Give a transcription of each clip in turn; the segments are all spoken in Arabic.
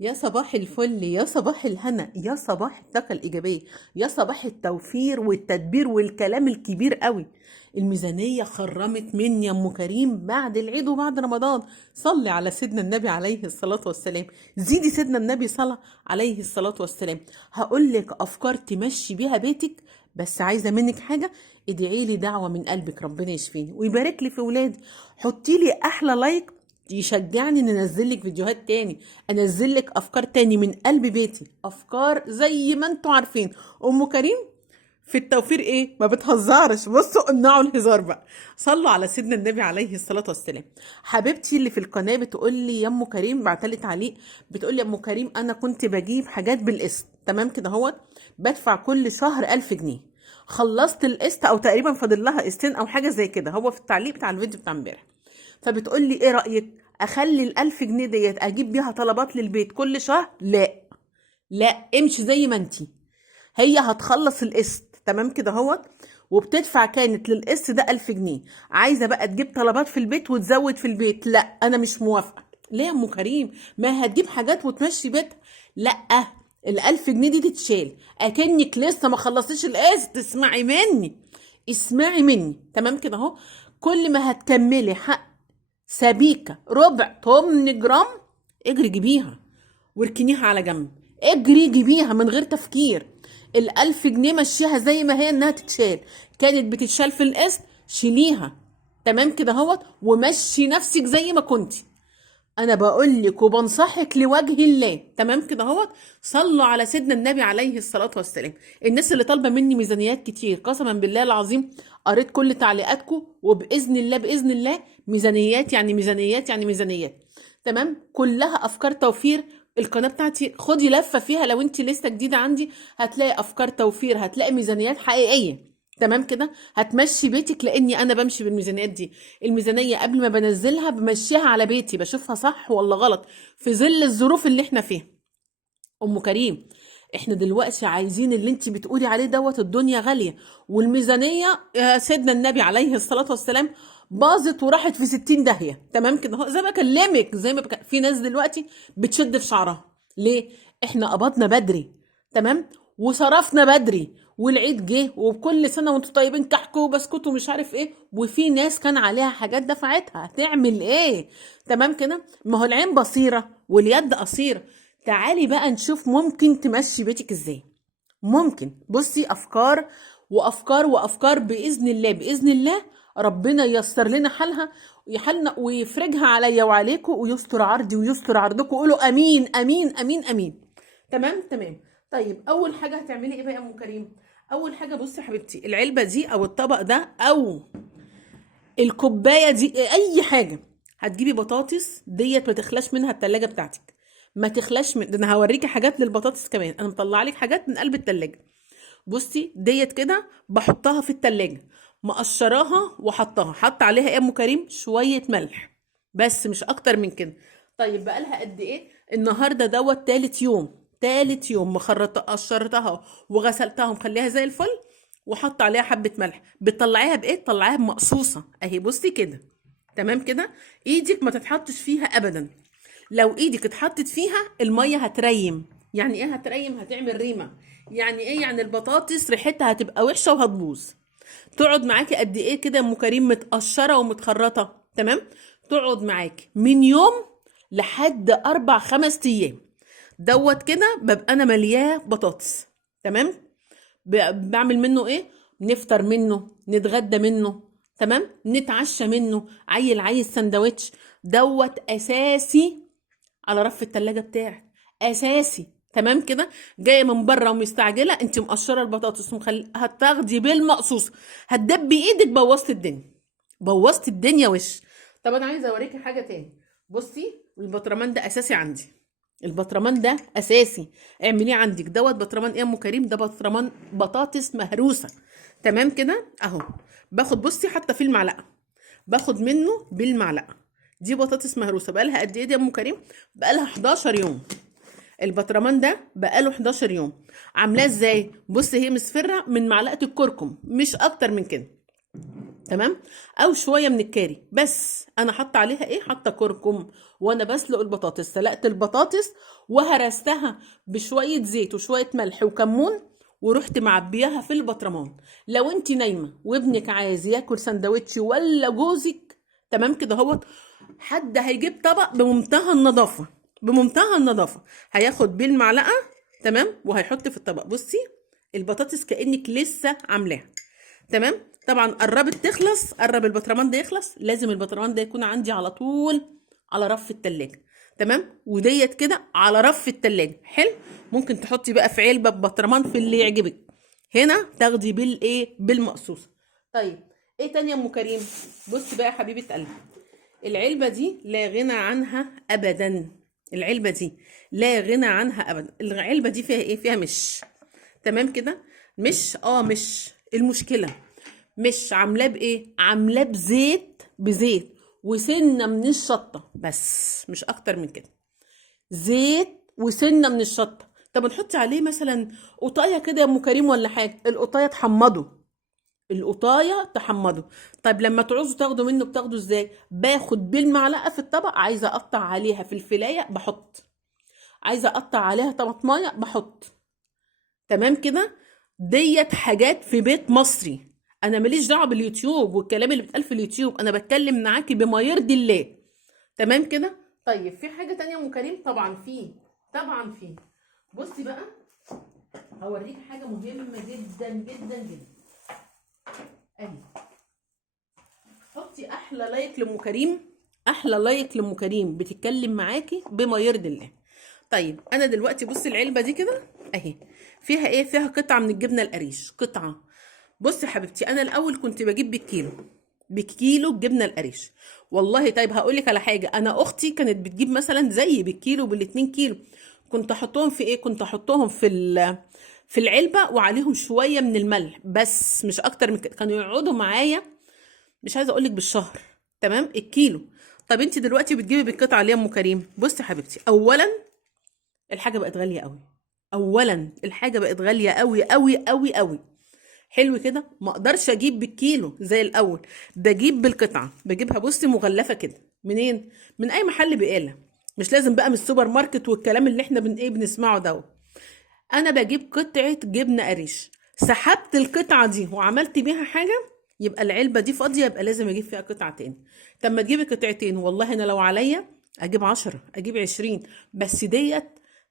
يا صباح الفل، يا صباح الهنا، يا صباح الطاقة الإيجابية، يا صباح التوفير والتدبير والكلام الكبير قوي. الميزانية خرمت مني يا أم كريم بعد العيد وبعد رمضان. صلي على سيدنا النبي عليه الصلاة والسلام. زيدي سيدنا النبي صلى عليه الصلاة والسلام. هقول لك أفكار تمشي بيها بيتك، بس عايزة منك حاجة. ادعي لي دعوة من قلبك ربنا يشفيني ويبارك لي في ولادي. حطي لي أحلى لايك يشجعني ان انزل لك فيديوهات تاني، انزل لك افكار تاني من قلب بيتي، افكار زي ما انتوا عارفين ام كريم في التوفير ايه ما بتهزرش. بصوا امنعوا الهزار بقى. صلوا على سيدنا النبي عليه الصلاه والسلام. حبيبتي اللي في القناه بتقول لي يا ام كريم، بعتلي تعليق بتقول لي يا ام كريم انا كنت بجيب حاجات بالقسط، تمام كده اهوت، بدفع كل شهر 1000 جنيه. خلصت القسط او تقريبا فاضل لها قسطين او حاجه زي كده، هو في التعليق بتاع الفيديو بتاع امبارح. فبتقول لي ايه رأيك اخلي ال1000 جنيه ديت اجيب بيها طلبات للبيت كل شهر؟ لا، لا، امشي زي ما انتي. هي هتخلص القسط تمام كده اهوت، وبتدفع كانت للقسط ده 1000 جنيه. عايزة بقى تجيب طلبات في البيت وتزود في البيت، لا انا مش موافقة. ليه يا ام كريم؟ ما هتجيب حاجات وتمشي بيتها. لا، ال1000 جنيه دي تتشال اكنك لسه ما خلصتيش القسط. اسمعي مني، اسمعي مني تمام كده اهو. كل ما هتكملي حق سبيكة ربع 8 جرام، اجري جيبيها واركنيها على جنب. اجري جيبيها من غير تفكير. ال1000 جنيه مشيها زي ما هي انها تتشال. كانت بتتشال في القسط، شيليها تمام كده اهوت، ومشي نفسك زي ما كنتي. انا بقول لك وبنصحك لوجه الله تمام كده اهوت. صلوا على سيدنا النبي عليه الصلاه والسلام. الناس اللي طالبه مني ميزانيات كتير، قسما بالله العظيم قريت كل تعليقاتكم، وباذن الله باذن الله ميزانيات يعني ميزانيات يعني ميزانيات. تمام، كلها افكار توفير. القناه بتاعتي خدي لفه فيها لو انت لسه جديده عندي، هتلاقي افكار توفير، هتلاقي ميزانيات حقيقيه تمام كده هتمشي بيتك، لاني انا بمشي بالميزانيات دي. الميزانيه قبل ما بنزلها بمشيها على بيتي، بشوفها صح ولا غلط في ظل الظروف اللي احنا فيها. ام كريم، احنا دلوقتي عايزين اللي انت بتقولي عليه دوت، الدنيا غاليه والميزانيه يا سيدنا النبي عليه الصلاه والسلام باظت وراحت في 60 داهيه. تمام كده هو زي ما بكلمك، في ناس دلوقتي بتشد في شعرها. ليه؟ احنا قبضنا بدري تمام، وصرفنا بدري، والعيد جه وكل سنه وانتم طيبين كحك وبسكوت ومش عارف ايه، وفي ناس كان عليها حاجات دفعتها، هتعمل ايه؟ تمام كده، ما هو العين بصيره واليد قصيره. تعالي بقى نشوف ممكن تمشي بيتك ازاي. ممكن بصي افكار وافكار وافكار، باذن الله باذن الله ربنا ييسر لنا حالها، ويحلنا ويفرجها عليا وعليكم، ويستر عرضي ويستر عرضكم. قولوا امين امين امين امين. تمام تمام. طيب اول حاجه هتعملي ايه بقى يا ام كريم؟ اول حاجه بصي يا حبيبتي، العلبه دي او الطبق ده او الكوبايه دي، اي حاجه، هتجيبي بطاطس ديت ما تخلاش منها التلاجة بتاعتك. ما تخلاش من ده، انا هوريكي حاجات للبطاطس كمان، انا مطلعه لك حاجات من قلب التلاجة. بصي ديت كده بحطها في التلاجة، مقشراها وحطها، حط عليها ايه يا ام كريم؟ شويه ملح، بس مش اكتر من كده. طيب بقالها قد ايه؟ النهارده دوت تالت يوم، تالت يوم مخرطه قشرتها وغسلتها ومخليها زي الفل، وحط عليها حبه ملح. بتطلعيها بايه؟ تطلعيها بمقصوصه اهي، بصي كده تمام كده. ايدك ما تتحطش فيها ابدا. لو ايدك اتحطت فيها الميه هتريم. يعني ايه هتريم؟ هتعمل ريمه. يعني ايه؟ يعني البطاطس ريحتها هتبقى وحشه وهتبوظ. تقعد معاكي قد ايه كده يا ام كريم متقشره ومتخرطه تمام؟ تقعد معاكي من يوم لحد 4 5 ايام. دوت كده ببقى انا ملياه بطاطس تمام. بعمل منه ايه؟ نفطر منه، نتغدى منه تمام، نتعشى منه، عيل سندوتش. دوت اساسي على رف التلاجة بتاعك، اساسي تمام كده. جايه من بره ومستعجله، انت مقشره البطاطس هتاخدي بالمقصوص، هتدبي ايدك، بوظت الدنيا، بوظت الدنيا وش. طب انا عايزه اوريكي حاجه تاني. بصي البطرمان ده اساسي عندي، البطرمان ده اساسي، اعمليه عندك. دوت بطرمان ايه يا ام كريم؟ ده بطرمان بطاطس مهروسه تمام كده اهو. باخد بصي حتى في المعلقه، باخد منه بالمعلقه. دي بطاطس مهروسه بقالها قد ايه دي يا ام كريم؟ بقالها 11 يوم. البطرمان ده بقاله 11 يوم. عاملاه ازاي؟ بص هي مصفره من معلقه الكركم، مش اكتر من كده. تمام، او شويه من الكاري. بس انا حاطه عليها ايه؟ حاطه كركم. وانا بسلق البطاطس سلقت البطاطس وهرستها بشويه زيت وشويه ملح وكمون، ورحت معبياها في البطرمان. لو انت نايمه وابنك عايز ياكل سندوتش ولا جوزك، تمام كده اهوت، حد هيجيب طبق بمنتهى النظافه، بمنتهى النظافه، هياخد بالمعلقه، تمام، وهيحط في الطبق. بصي البطاطس كانك لسه عاملاها. تمام. طبعا قربت تخلص، قرب البطرمان ده يخلص، لازم البطرمان ده يكون عندي على طول على رف التلاجة. تمام، وديت كده على رف التلاجة. حلو. ممكن تحطي بقى في علبة ببطرمان في اللي يعجبك، هنا تاخدي بالايه؟ بالمقصوصة. طيب ايه تاني يا ام كريم؟ بصي بقى يا حبيبة قلبي، العلبة دي لا غنى عنها ابدا. العلبة دي لا غنى عنها ابدا. العلبة دي فيها ايه؟ فيها مش، تمام كده، مش المشكلة مش عاملاه بايه؟ عاملاه بزيت، بزيت وسنه من الشطه، بس مش اكتر من كده. زيت وسنه من الشطه. طب نحط عليه مثلا قطايه كده يا ام كريم ولا حاجه؟ القطايه تحمضه، القطايه تحمضه. طيب لما تعوزوا تاخدوا منه بتاخدوا ازاي؟ باخد بالمعلقه في الطبق، عايزه اقطع عليها فلفلايه بحط، عايزه اقطع عليها طماطمايه بحط. تمام كده. ديت حاجات في بيت مصري. انا ماليش دعوه باليوتيوب والكلام اللي بيتقال في اليوتيوب، انا بتكلم معاكي بما يرضي الله. تمام كده. طيب في حاجه تانية يا ام كريم؟ طبعا في، طبعا في. بصي بقى هوريكي حاجه مهمه جدا جدا جدا. اهي، حطي احلى لايك لام كريم، احلى لايك لام كريم بتتكلم معاكي بما يرضي الله. طيب انا دلوقتي بصي العلبه دي كده اهي، فيها ايه؟ فيها قطعه من الجبنه القريش، قطعه. بصي يا حبيبتي، انا الاول كنت بجيب بالكيلو، بالكيلو الجبنه القريش. والله طيب هقول لك على حاجه، انا اختي كانت بتجيب مثلا زي بالكيلو بالاتنين كيلو. كنت احطهم في ايه؟ كنت احطهم في العلبه وعليهم شويه من الملح، بس مش اكتر من كده. كانوا يقعدوا معايا مش عايزه اقول لك بالشهر. تمام، الكيلو. طب انت دلوقتي بتجيبي بالقطعه ليه يا ام كريم؟ بصي يا حبيبتي، اولا الحاجه بقت غاليه قوي، اولا الحاجه بقت غاليه قوي قوي قوي قوي. حلو كده، ما اقدرش اجيب بالكيلو زي الاول، بجيب بالقطعه، بجيبها بصي مغلفه كده. منين؟ من اي محل بقاله، مش لازم بقى من السوبر ماركت والكلام اللي احنا بنسمعه ده. انا بجيب قطعه جبنه قريش، سحبت القطعه دي وعملت بيها حاجه، يبقى العلبه دي فاضيه، يبقى لازم اجيب فيها قطعه تاني. طب ما تجيبي قطعتين، والله انا لو عليا اجيب 10، اجيب 20، بس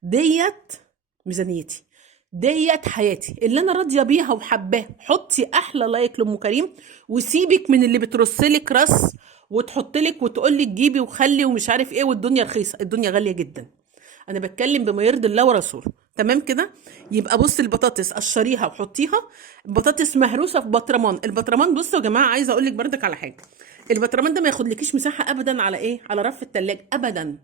ديت ميزانيتي، ديت حياتي اللي انا راضيه بيها وحباها. حطي احلى لايك لام كريم، وسيبك من اللي بترسلك رص وتحطلك وتقولك جيبي وخلي ومش عارف ايه، والدنيا رخيصه، الدنيا غاليه جدا. انا بتكلم بما يرضي الله ورسوله. تمام كده. يبقى بص البطاطس قشريها وحطيها، بطاطس مهروسه في بطرمان. البطرمان بصوا يا جماعه، عايزه اقول لك بردك على حاجه، البطرمان ده ما ياخدلكيش مساحه ابدا على ايه؟ على رف التلاجة ابدا،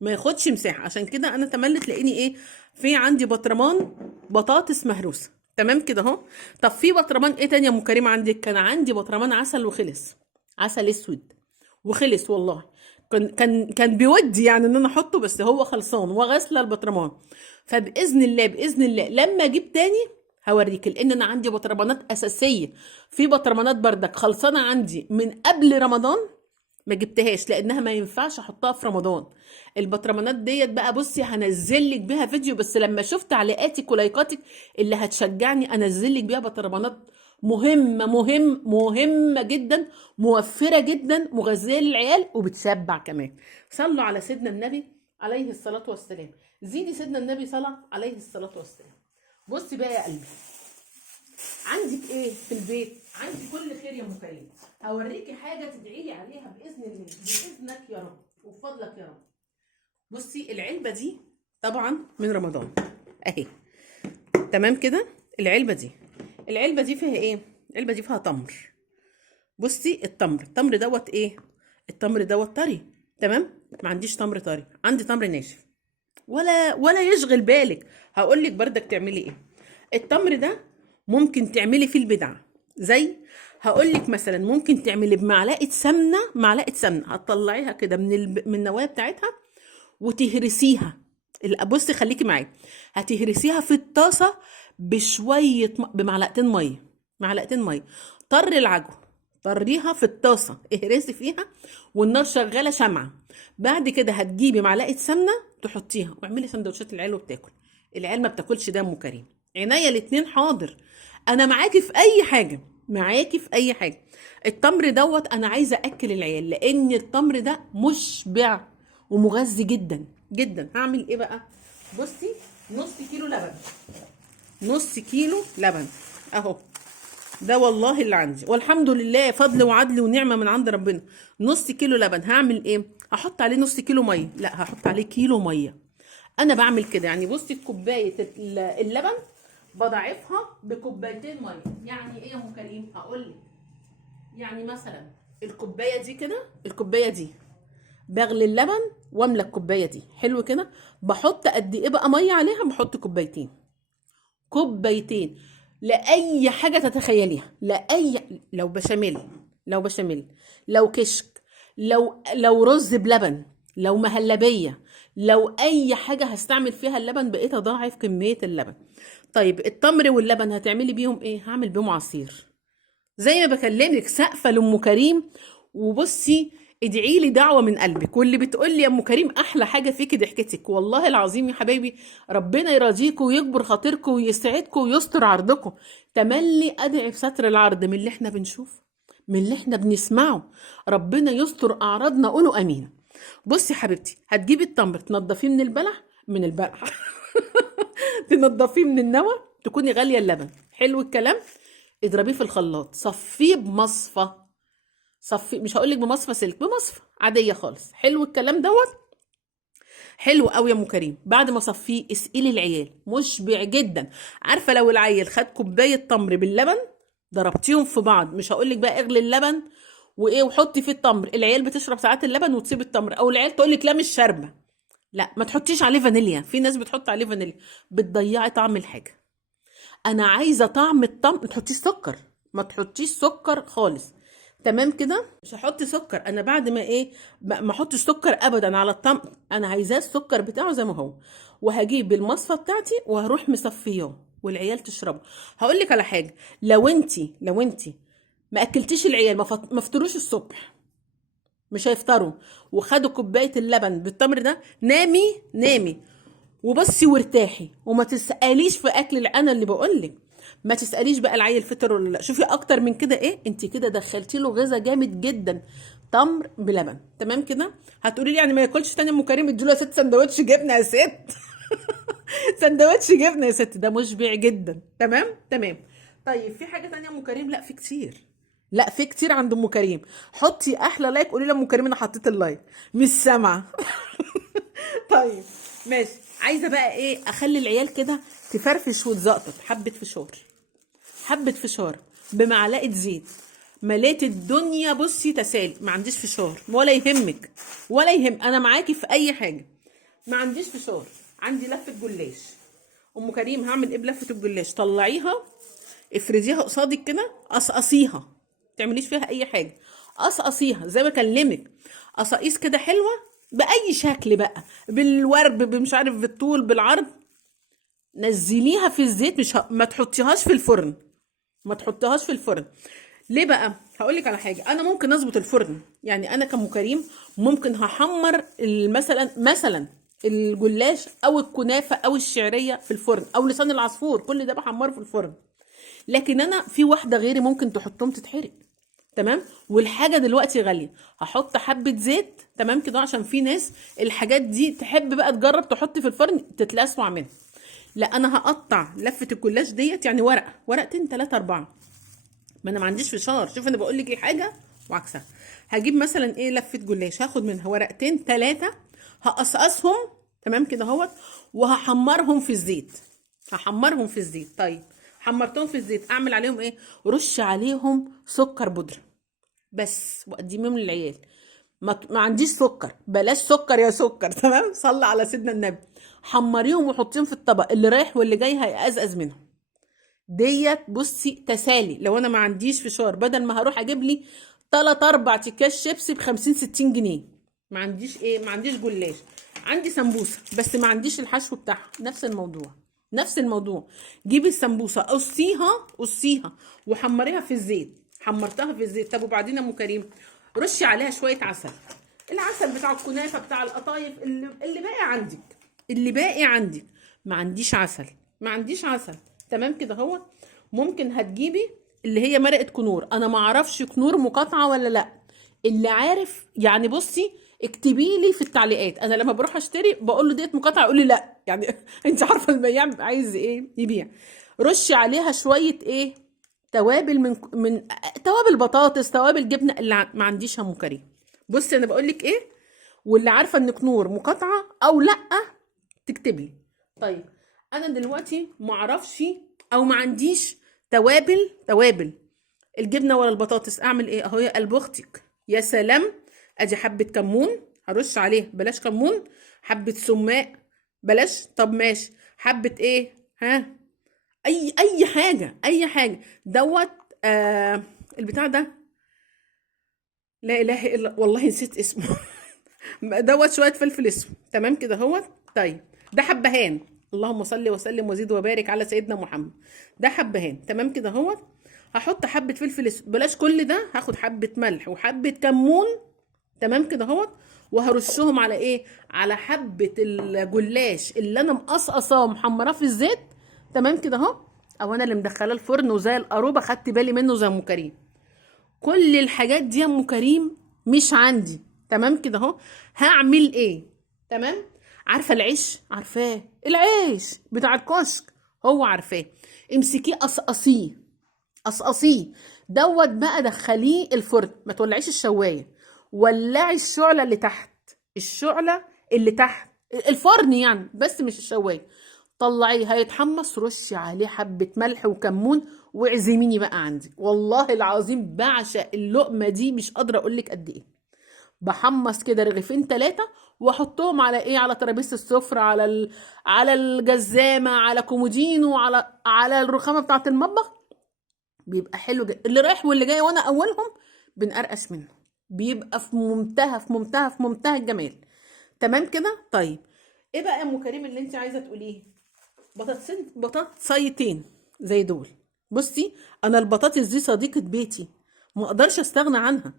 ما ياخدش مساحه. عشان كده انا تملي تلاقيني ايه؟ في عندي بطرمان بطاطس مهروسه. تمام كده اهو. طب في بطرمان ايه تاني يا ام كريم عندك؟ كان عندي بطرمان عسل وخلص، عسل اسود وخلص والله. كان بيودي يعني ان انا احطه، بس هو خلصان وغسله البطرمان. فباذن الله باذن الله لما اجيب تاني هوريك، لان انا عندي بطرمانات اساسيه، في بطرمانات بردك خلصانه عندي من قبل رمضان ما جبتهاش لانها ما ينفعش احطها في رمضان. البطرمانات ديت بقى بصي هنزل لك بيها فيديو، بس لما شفت تعليقاتك ولايكاتك اللي هتشجعني انزل لك بيها بطرمانات مهمه جدا، موفره جدا، مغذيه للعيال وبتشبع كمان. صلوا على سيدنا النبي عليه الصلاه والسلام، زيدي سيدنا النبي صلى عليه الصلاه والسلام. بصي بقى يا قلبي، عندك ايه في البيت؟ عندي كل خير يا ام كريم. هوريكي حاجه تدعي لي عليها باذن الله، باذنك يا رب وبفضلك يا رب. بصي العلبه دي طبعا من رمضان اهي، تمام كده. العلبه دي فيها ايه؟ العلبه دي فيها تمر. بصي التمر دوت ايه؟ التمر دوت طري. تمام، ما عنديش تمر طري، عندي تمر ناشف. ولا يشغل بالك، هقول لك بردك تعملي ايه. التمر ده ممكن تعملي فيه البدعه، زي هقول لك مثلا ممكن تعملي بمعلقه سمنه، معلقه سمنه هتطلعيها كده من النوايا بتاعتها وتهرسيها. بصي خليكي معايا، هتهرسيها في الطاسه بشويه بمعلقتين ميه، معلقتين ميه. طر العجوه، طريها في الطاسه، اهرسي فيها والنار شغاله شمعه. بعد كده هتجيبي معلقه سمنه تحطيها واعملي سندوتشات العيال وبتاكل. العيال ما بتاكلش ده يا ام كريم. عينيا الاتنين حاضر، انا معاكي في اي حاجه، معاكي في اي حاجه. التمر دوت انا عايزه اكل العيال، لان التمر ده مشبع ومغذي جدا جدا. هعمل ايه بقى؟ بصي، نص كيلو لبن، نص كيلو لبن اهو، ده والله اللي عندي والحمد لله، فضل وعدل ونعمه من عند ربنا. نص كيلو لبن، هعمل ايه؟ هحط عليه نص كيلو ميه، لا هحط عليه كيلو ميه. انا بعمل كده يعني، بصي كوبايه اللبن بضاعفها بكوبايتين ميه. يعني ايه يا ام كريم؟ هقول لك. يعني مثلا الكوبايه دي كده، الكوبايه دي بغلي اللبن واملى الكوبايه دي، حلو كده. بحط قد ايه بقى ميه عليها؟ بحط كوبايتين، كوبايتين لاي حاجه تتخيليها، لاي، لو بشاميل، لو بشاميل، لو كشك، لو رز بلبن، لو مهلبيه، لو اي حاجه هستعمل فيها اللبن، بقيت اضاعف كميه اللبن. طيب التمر واللبن هتعملي بيهم ايه؟ هعمل بيهم عصير. زي ما بكلمك سقفه لام كريم. وبصي، ادعي لي دعوه من قلبك. واللي بتقول لي يا ام كريم احلى حاجه فيكي ضحكتك، والله العظيم يا حبايبي ربنا يرضيكم ويكبر خاطركم ويسعدكم ويستر عرضكم. تملي ادعي بستر العرض من اللي احنا بنشوفه، من اللي احنا بنسمعه. ربنا يستر اعراضنا، قولوا امين. بصي حبيبتي، هتجيبي التمر تنضفيه من البلح، من البلح تنضفيه من النوى، تكوني غاليه اللبن، حلو الكلام. اضربيه في الخلاط، صفيه بمصفى، صفيه، مش هقول لك بمصفى سلك، بمصفى عاديه خالص، حلو الكلام دوت. حلو قوي يا ام كريم. بعد ما صفيه اسقلي العيال، مشبع جدا. عارفه لو العيل خد كوبايه تمر باللبن، ضربتيهم في بعض، مش هقول لك بقى اغلي اللبن وايه وحطي فيه التمر، العيال بتشرب ساعات اللبن وتسيب التمر، او العيال تقول لك لا مش شاربه. لا ما تحطيش عليه فانيليا، في ناس بتحط عليه فانيليا، بتضيعي طعم الحاجه. انا عايزه طعم التمر، ما تحطيش سكر، ما تحطيش سكر خالص. تمام كده، مش هحط سكر انا بعد ما ايه، ما احطش سكر ابدا على التمر. انا عايزاه السكر بتاعه زي ما هو. وهجيب المصفى بتاعتي وهروح مصفياه والعيال تشربه. هقول لك على حاجه، لو انتي ما اكلتيش العيال، ما فطروش الصبح، مش هيفطروا، وخدوا كوبايه اللبن بالتمر ده، نامي نامي وبصي وارتاحي، وما تساليش في اكل انا اللي بقول لك. ما تساليش بقى العيل فطر ولا لا. شوفي اكتر من كده ايه، انت كده دخلتي له غذاء جامد جدا. تمر بلبن، تمام كده. هتقولي لي يعني ما ياكلش تاني ام كريم؟ اديله يا ست سندوتش جبنه يا ست سندوتش جبنه يا ست، ده مشبع جدا. تمام تمام. طيب في حاجه تانية يا ام كريم؟ لا في كتير، لا في كتير عند ام كريم. حطي احلى لايك، قولي لام كريم انا حطيت اللايك، مش سامعه طيب ماشي. عايزه بقى ايه؟ اخلي العيال كده تفرفش وتزقطط. حبه فشار، حبه فشار بمعلقه زيت، مليت الدنيا. بصي تسالي، ما عنديش فشار ولا يهمك، ولا يهم، انا معاكي في اي حاجه. ما عنديش فشار، عندي لفه جلاش. ام كريم هعمل ايه بلفه الجلاش؟ طلعيها، افرديها قصادك كده، قصقصيها، ما تعمليش فيها اي حاجه، قصقصيها زي ما اكلمك، قصاقيس كده حلوه، باي شكل بقى، بالورب، مش عارف، بالطول، بالعرض. نزليها في الزيت، مش ما تحطيهاش في الفرن، ما تحطيهاش في الفرن. ليه بقى؟ هقول لك على حاجه، انا ممكن اظبط الفرن. يعني انا كم كريم ممكن هحمر مثلا الجلاش او الكنافه او الشعريه في الفرن، او لسان العصفور، كل ده بحمره في الفرن. لكن انا في واحده غيري ممكن تحطهم تتحرق. تمام. والحاجه دلوقتي غاليه، هحط حبه زيت، تمام كده، عشان في ناس الحاجات دي تحب بقى تجرب تحط في الفرن تتلسع منها. لا انا هقطع لفه الجلاش ديت، يعني ورقتين 3 4. ما انا ما عنديش فشار. شوف انا بقول لك ايه حاجه وعكسها. هجيب مثلا ايه لفه جلاش، هاخد منها ورقتين 3، هقصقصهم، تمام كده اهوت، وهحمرهم في الزيت، هحمرهم في الزيت. طيب حمرتهم في الزيت، اعمل عليهم ايه؟ رش عليهم سكر بودره بس، واقدمهم للعيال. ما عنديش سكر، بلاش سكر يا سكر تمام، صلي على سيدنا النبي. حمريهم وحطيهم في الطبق، اللي رايح واللي جاي هيقزقز منهم. ديت بصي تسالي. لو انا ما عنديش فشار، بدل ما هروح اجيب لي 3 4 اكياس شيبسي ب 50 60 جنيه، ما عنديش ايه، ما عنديش جلاش، عندي سمبوسه بس ما عنديش الحشو بتاعها، نفس الموضوع، نفس الموضوع. جيبي السمبوسه، قصيها وحمريها في الزيت، حمرتها في الزيت. طب وبعدين يا ام كريم، رشي عليها شويه عسل، العسل بتاع الكنافه بتاع القطايف اللي باقي عندك، اللي باقي عندك. ما عنديش عسل، ما عنديش عسل. تمام كده هو. ممكن هتجيبي اللي هي مرقه كنور، انا ما اعرفش كنور مقاطعه ولا لا، اللي عارف يعني بصي اكتبي لي في التعليقات. انا لما بروح اشتري بقول له ديت مقاطعه، يقول لي لا يعني انت عارفه البياع بيبقى عايز ايه يبيع. رشي عليها شويه ايه، توابل، من توابل بطاطس، توابل جبنه، اللي ما عنديش ام كريم. بصي انا بقول لك ايه، واللي عارفه ان كنور مقاطعه او لا تكتب لي. طيب انا دلوقتي ما اعرفش او ما عنديش توابل الجبنه ولا البطاطس، اعمل ايه؟ اهو يا قلب اختك، يا سلام. ادي حبه كمون هرش عليه، بلاش كمون، حبه سماق بلاش، طب ماشي، حبه ايه، ها، اي حاجه، اي حاجه دوت. البتاع ده، لا اله الا والله نسيت اسمه دوت شويه فلفل اسود. تمام كده هو. طيب ده حبهان، اللهم صل وسلم وزيد وبارك على سيدنا محمد. ده حبهان. تمام كده هو. هحط حبه فلفل اسود، بلاش كل ده، هاخد حبه ملح وحبه كمون. تمام كده هو. وهرشهم على ايه، على حبه الجلاش اللي انا مقصقصاه ومحمراه في الزيت. تمام كده اهو، او انا اللي مدخلاه الفرن وزي القروبه خدت بالي منه زي ام كريم. كل الحاجات دي يا ام كريم مش عندي. تمام كده اهو. هعمل ايه؟ تمام. عارفه العيش؟ عارفاه، العيش بتاع الكشك، هو عارفاه. امسكيه قصقصيه، قصقصيه دوت بقى، دخليه الفرن، ما تولعيش الشوايه، ولعي الشعله اللي تحت، الشعله اللي تحت الفرن يعني، بس مش الشوايه. طلعيه هيتحمص، رشي عليه حبه ملح وكمون، واعزميني بقى عندي. والله العظيم بعشق اللقمه دي، مش قادره اقول لك قد ايه. بحمص كده رغيفين ثلاثه، واحطهم على ايه، على ترابيزه السفره، على الجزامه، على كومودينو، على الرخامه بتاعه المطبخ. بيبقى حلو جدا، اللي رايح واللي جاي وانا اولهم بنقرقش منه، بيبقى في منتهى الجمال. تمام كده. طيب ايه بقى يا ام كريم اللي انت عايزه تقوليه؟ بطاطسيتين زي دول. بصي انا البطاطس دي صديقه بيتي، ما اقدرش استغنى عنها.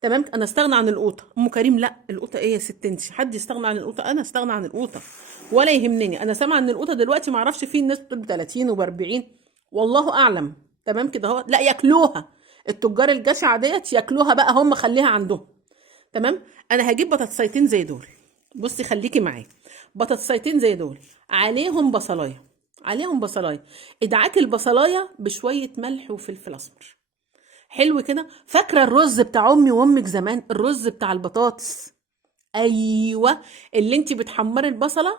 تمام. انا استغنى عن القوطه؟ ام كريم لا، القوطه ايه يا ست انت، حد يستغنى عن القوطه؟ انا استغنى عن القوطه ولا يهمني. انا سامعه ان القوطه دلوقتي ما اعرفش، في الناس بتقول ب 30 وب 40، والله اعلم. تمام كده اهو. لا ياكلوها التجار الجشعه ديت، ياكلوها بقى هم، خليها عندهم. تمام. انا هجيب بطاطسيتين زي دول. بصي خليكي معايا، بطاطسيتين زي دول، عليهم بصلايه، عليهم بصلايه، ادعكي البصلايه بشويه ملح وفلفل اسمر. حلو كده. فاكره الرز بتاع امي وامك زمان، الرز بتاع البطاطس؟ ايوه، اللي انت بتحمري البصله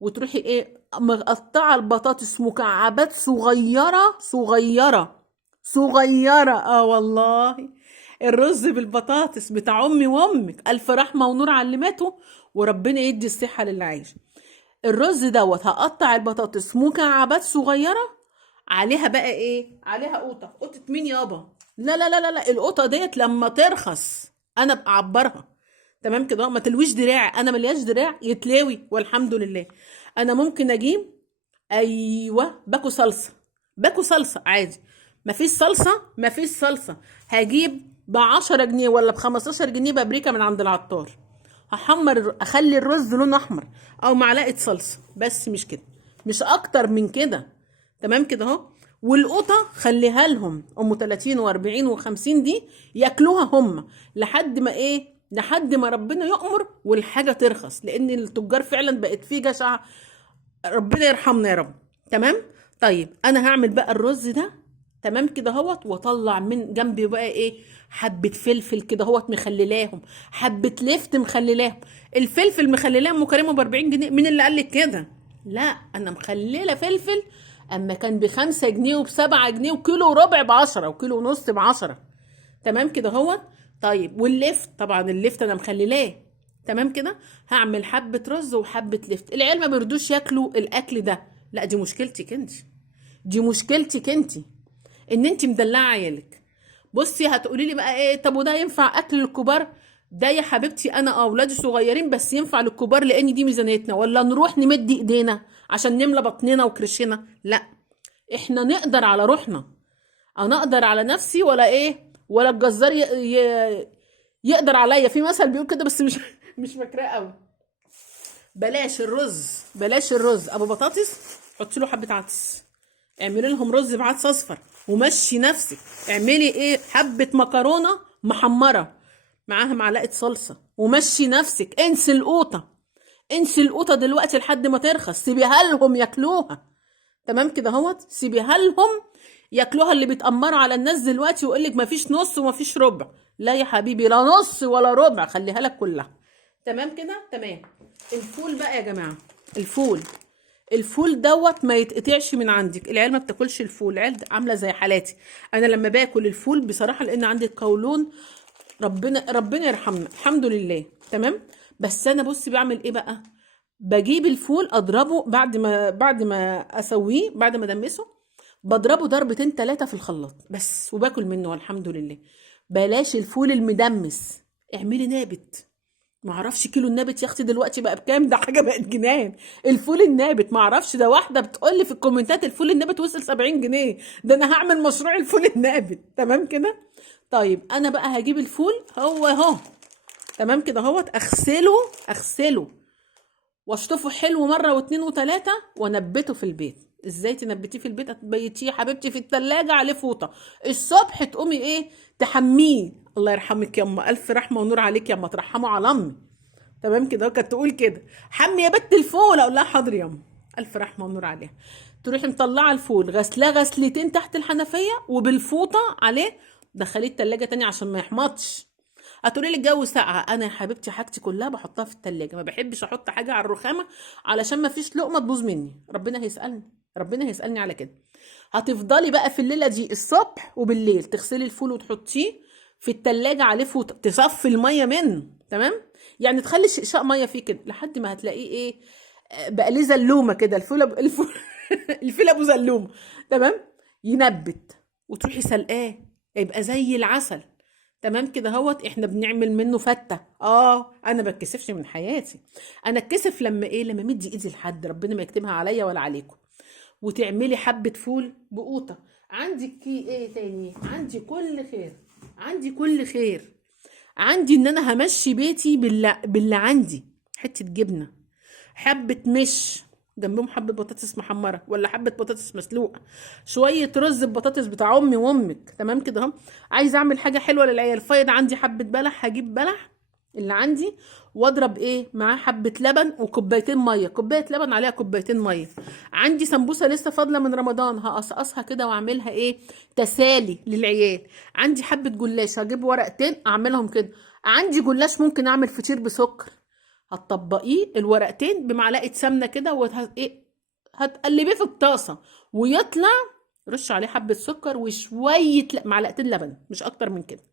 وتروحي ايه، مقطعه البطاطس مكعبات صغيره صغيره صغيره. اه والله الرز بالبطاطس بتاع امي وامك، الف رحمه ونور علمته، وربنا يدي الصحه للي عايش. الرز دوت هقطع البطاطس مكعبات صغيره، عليها بقى ايه، عليها قوطه مين يابا؟ لا لا لا لا لا، القوطه ديت لما ترخص انا ابقى اعبرها. تمام كده. ما تلويش دراع، انا ملياش دراع يتلاوي والحمد لله. انا ممكن اجيب، ايوه، باكو صلصه عادي. مفيش صلصه، هجيب ب10 جنيه ولا ب15 جنيه بابريكا من عند العطار، اخلي الرز لونه احمر، او معلقه صلصه بس، مش كده، مش اكتر من كده. تمام كده اهو. والقطه خليها لهم ام 30 و40 و50 دي، ياكلوها هم لحد ما ايه، لحد ما ربنا يأمر والحاجه ترخص، لان التجار فعلا بقت فيه جشع، ربنا يرحمنا يا رب. تمام. طيب انا هعمل بقى الرز ده. تمام كده اهوت، واطلع من جنبي بقى ايه، حبه فلفل كده اهوت مخللاهم، حبه لفت مخللاهم. الفلفل مخللاه ام كريمه ب 40 جنيه، مين اللي قال لك كده؟ لا انا مخلله فلفل، اما كان ب5 جنيه وب7 جنيه، وكيلو وربع ب10، وكيلو ونص ب10. تمام كده اهوت. طيب واللفت، طبعا اللفت انا مخللاه. تمام كده. هعمل حبه رز وحبه لفت، العيال ما بيردوش ياكلوا الاكل ده. لا دي مشكلتك انت، دي مشكلتك انت، ان انت مدلعه عيالك. بصي هتقولي لي بقى ايه، طب وده ينفع اكل للكبار؟ ده يا حبيبتي انا اولادي صغيرين بس ينفع للكبار، لان دي ميزانيتنا، ولا نروح نمد ايدينا عشان نملى بطننا وكرشنا؟ لا، احنا نقدر على روحنا، انا اقدر على نفسي ولا ايه، ولا الجزار يقدر عليا. في مثل بيقول كده بس مش فاكراه قوي. بلاش الرز، بلاش الرز ابو بطاطس، حطي له حبه عدس، اعملي لهم رز بعدس اصفر، ومشي نفسك. اعملي ايه، حبه مكرونه محمره معاها معلقه صلصه، ومشي نفسك. انسي القوطه، انسي القوطه دلوقتي لحد ما ترخص، سيبيها لهم ياكلوها. تمام كده اهوت، سيبيها لهم ياكلوها. اللي بيتأمروا على الناس دلوقتي ويقول لك مفيش نص ومفيش ربع، لا يا حبيبي، لا نص ولا ربع، خليها لك كلها. تمام كده، تمام. الفول بقى يا جماعه، الفول، الفول دوت ما يتقطعش من عندك. العيال ما بتاكلش الفول، العيال عامله زي حالاتي. انا لما باكل الفول بصراحه لان عندي القولون، ربنا يرحمنا، الحمد لله. تمام. بس انا بصي بعمل ايه بقى، بجيب الفول اضربه بعد ما اسويه، بعد ما ادمسه، بضربه ضربتين ثلاثه في الخلاط بس، وباكل منه والحمد لله. بلاش الفول المدمس، اعملي نابت. معرفش كيلو النابت يا اختي دلوقتي بقى بكام، ده حاجه بقت جنان. الفول النابت معرفش، ده واحده بتقول لي في الكومنتات الفول النابت وصل 70 جنيه. ده انا هعمل مشروع الفول النابت. تمام كده. طيب انا بقى هجيب الفول هو اهو، تمام كده اهوت، اغسله واشطفه حلو مره واتنين وتلاته، وانبته في البيت. ازاي تنبتيه في البيت؟ هتبيتيه يا حبيبتي في التلاجة عليه فوطه، الصبح تقومي ايه، تحميه. الله يرحمك يا اما، الف رحمه ونور عليك يا اما، ترحموا على امي. تمام كده، كانت تقول كده حمي يا بت الفول، اقول لها حاضر يا اما، الف رحمه ونور عليها. تروحي مطلعه الفول، غسلاه غسلتين تحت الحنفيه وبالفوطه عليه، دخليه التلاجة تاني عشان ما يحمطش. هتقولي لي الجو ساقعه، انا يا حبيبتي حاجتي كلها بحطها في التلاجة، ما بحبش احط حاجه على الرخامه علشان ما فيش لقمه تبوظ مني، ربنا هيسالني، ربنا هيسالني على كده. هتفضلي بقى في الليله دي الصبح وبالليل تغسلي الفول وتحطيه في التلاجة عليه فوطه، تصفي الميه منه. تمام. يعني تخلي شقشاق ميه فيه كده لحد ما هتلاقيه ايه، بقى ليه زلومه كده، الفول الفيل ابو زلومه. تمام. ينبت، وتروحي سلقاه يبقى زي العسل. تمام كده اهوت. احنا بنعمل منه فته. انا ما بتكسفش من حياتي، انا اتكسف لما ايه، لما مدي ايدي لحد ربنا ما يكتبها عليا ولا عليكم. وتعملي حبه فول بقوطه. عندك كي ايه تاني، عندي كل خير، عندي كل خير. عندي ان انا همشي بيتي باللي عندي. حته جبنه، حبه مش جنبهم حبه بطاطس محمره ولا حبه بطاطس مسلوقه، شويه رز ببطاطس بتاع امي وامك. تمام كده اهو. عايزه اعمل حاجه حلوه للعيال، فايض عندي حبه بلح، هجيب بلح اللي عندي، واضرب ايه معاه حبه لبن وكوبايتين ميه، كوبايه لبن عليها كوبايتين ميه. عندي سمبوسه لسه فاضله من رمضان، هقصقصها كده واعملها ايه، تسالي للعيال. عندي حبه جلاش، هجيب ورقتين اعملهم كده. عندي جلاش ممكن اعمل فطير بسكر، هتطبقيه الورقتين بمعلقه سمنه كده ايه، هتقلبيه في الطاسه ويطلع، رش عليه حبه سكر وشويه معلقتين لبن، مش اكتر من كده.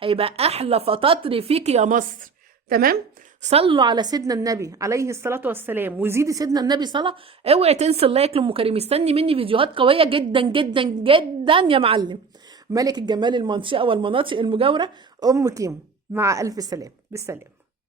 هيبقى احلى فطاطري فيك يا مصر. تمام. صلوا على سيدنا النبي عليه الصلاه والسلام، وزيدي سيدنا النبي صلاه. اوعي تنسي اللايك لام كريم، استني مني فيديوهات قويه جدا جدا جدا يا معلم. ملك الجمال المنشئه والمناطق المجاوره، ام كيمو. مع الف سلام، بالسلام.